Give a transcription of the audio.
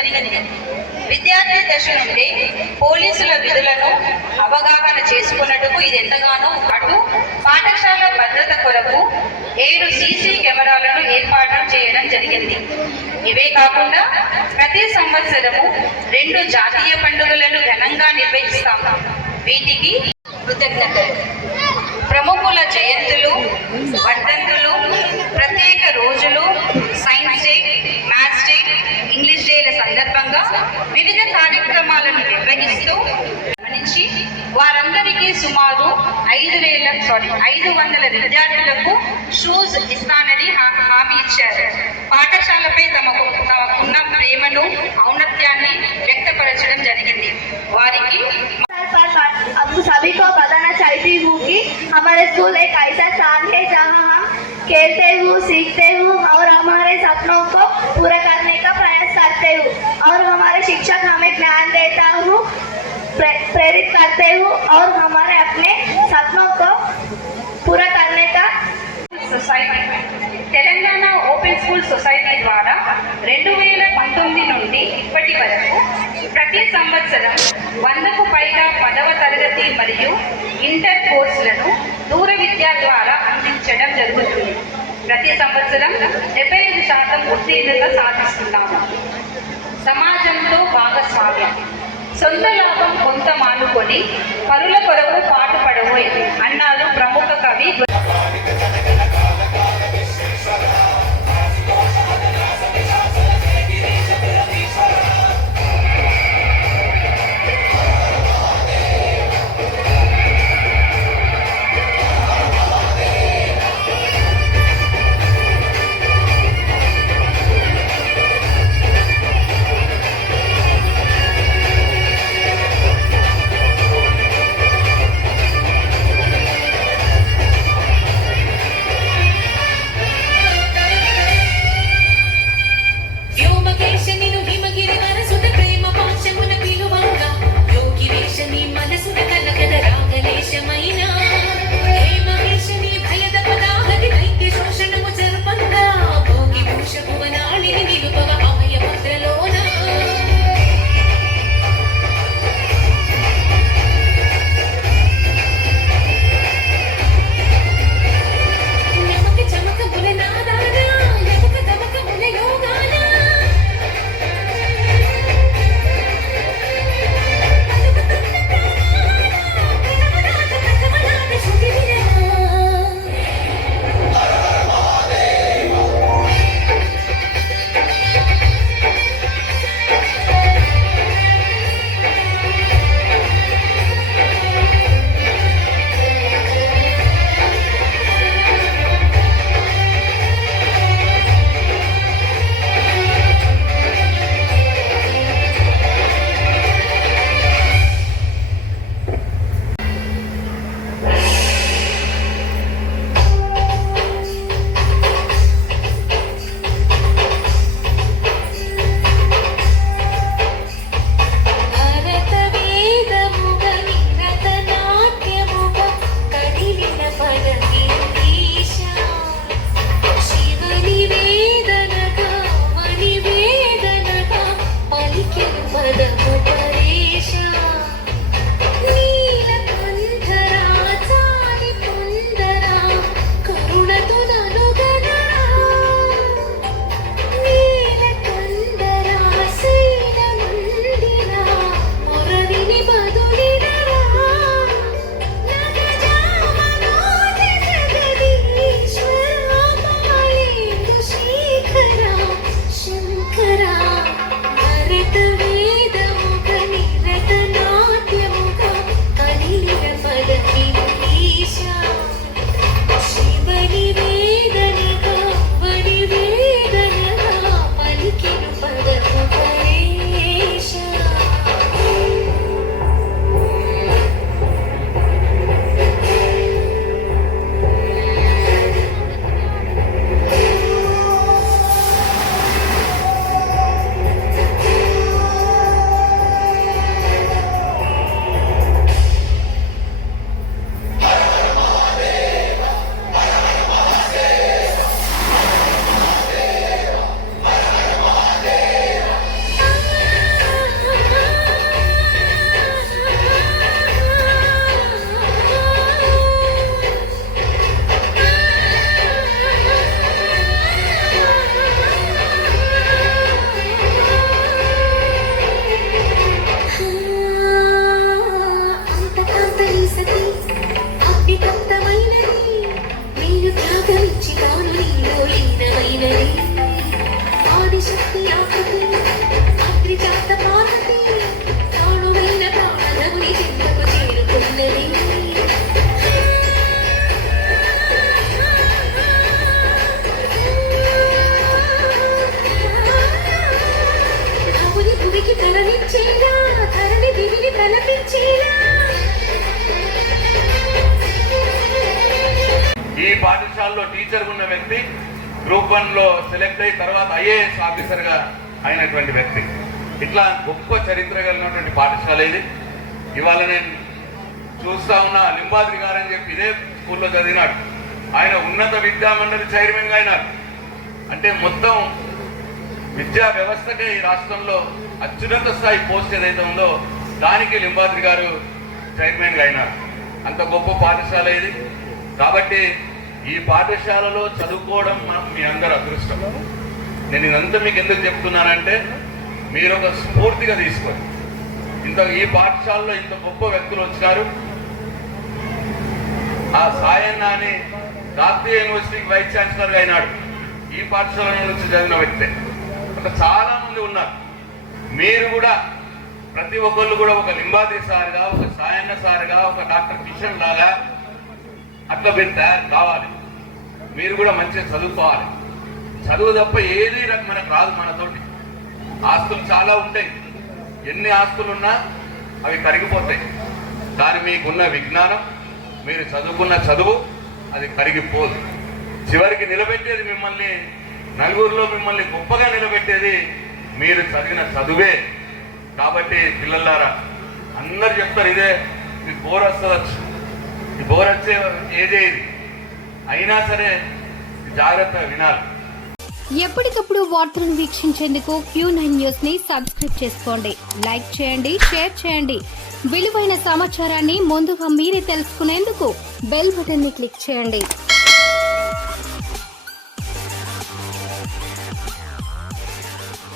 జరిగింది. విద్యార్థి దశ నుండి పోలీసుల విధులను అవగాహన చేసుకున్నట్టుకు ఇది ఎంతగానో అటు పాఠశాల భద్రత కొరకు 7 సీసీ కెమెరాలను ఏర్పాటు చేయడం జరిగింది. ఇవే కాకుండా ప్రతి సంవత్సరము 2 జాతీయ పండుగలను ఘనంగా నిర్వహిస్తాము. వీటికి కృతజ్ఞతలు. ప్రముఖుల జయంతులు, వర్ధంతులు, ప్రత్యేక రోజులు, science day, maths day, English డేల సందర్భంగా వివిధ కార్యక్రమాలను నిర్వహిస్తూ గమనించి వారందరికీ సుమారు 500 విద్యార్థులకు షూస్ ఇస్తానని హామీ ఇచ్చారు. పాఠశాలపై తమకున్న ప్రేమను, ఔన్నత్యాన్ని వ్యక్తపరచడం జరిగింది. వారికి अब सभी को बताना चाहती हूँ कि हमारे स्कूल एक ऐसा स्थान है जहाँ हम खेलते हुए, सीखते हुए और हमारे सपनों को पूरा करने का प्रयास करते हुए और हमारे शिक्षक हमें ज्ञान देता हूँ, प्रेरित करते हुए और हमारे अपने सपनों को पूरा करने का society Telangana open school society ద్వారా 2019 నుండి ఇప్పటి వరకు ప్రతి సంవత్సరం 100కు పైగా 10వ తరగతి మరియు ఇంటర్ కోర్సులను దూర విద్య ద్వారా అందించడం జరుగుతుంది. ప్రతి సంవత్సరం 75% ఉత్తీర్ణత సాధిస్తున్నాము. సమాజంతో భాగస్వామ్యం. సొంత లాభం కొంత మానుకొని పరుల కొరకు పాటుపడబోయే అన్నారు ప్రముఖ కవి. టీచర్ ఉన్న వ్యక్తి, గ్రూప్ 1లో సెలెక్ట్ అయ్యి తర్వాత ఐఏఎస్ ఆఫీసర్గా అయినటువంటి వ్యక్తి. ఇట్లా గొప్ప చరిత్ర కలిగినటువంటి పాఠశాల ఇది. ఇవాళ నేను చూస్తా ఉన్నా, లింబాద్రి గారు అని చెప్పి ఇదే స్కూల్లో చదివినాడు. ఆయన ఉన్నత విద్యా మండలి చైర్మన్గా అయినాడు. అంటే మొత్తం విద్యా వ్యవస్థకే ఈ రాష్ట్రంలో అత్యున్నత స్థాయి పోస్ట్ ఏదైతే ఉందో దానికి లింబాద్రి గారు చైర్మన్గా అయినారు. అంత గొప్ప పాఠశాల ఇది. కాబట్టి ఈ పాఠశాలలో చదువుకోవడం మీ అందరి అదృష్టం. నేను ఇదంతా మీకు ఎందుకు చెప్తున్నానంటే మీరు ఒక స్ఫూర్తిగా తీసుకొని ఈ పాఠశాలలో ఇంత గొప్ప వ్యక్తులు వచ్చినారు. ఆ సాయన్న అని జాతీయ యూనివర్సిటీకి వైస్ ఛాన్సలర్గా అయినాడు. ఈ పాఠశాల నుంచి చదివిన వ్యక్తే. అంటే చాలా మంది ఉన్నారు. మీరు కూడా ప్రతి ఒక్కళ్ళు కూడా ఒక లింబాద్రి సార్గా, ఒక సాయన్న సార్గా, ఒక డాక్టర్ కిషన్ లాగా అట్లా మీరు తయారు కావాలి. మీరు కూడా మంచిగా చదువుకోవాలి. చదువు తప్ప ఏది మనకు రాదు. మనతోటి ఆస్తులు చాలా ఉంటాయి. ఎన్ని ఆస్తులు ఉన్నా అవి కరిగిపోతాయి. కానీ మీకున్న విజ్ఞానం, మీరు చదువుకున్న చదువు అది కరిగిపోదు. చివరికి నిలబెట్టేది మిమ్మల్ని, నలుగురిలో మిమ్మల్ని గొప్పగా నిలబెట్టేది మీరు చదివిన చదువే. కాబట్టి పిల్లలారా, అందరు చెప్తారు ఇదే, ఇది బోర్ వస్తుంది, ఈ బోర్ వచ్చే ఏదే ఇది అయినా సరే జాగ్రత్తగా వినాలి. ఎప్పటికప్పుడు వార్తలను వీక్షించేందుకు Q9 న్యూస్ ని సబ్స్క్రైబ్ చేసుకోండి, లైక్ చేయండి, షేర్ చేయండి. విలువైన సమాచారాన్ని ముందుగా మీరే తెలుసుకునేందుకు బెల్ బటన్ ని క్లిక్ చేయండి.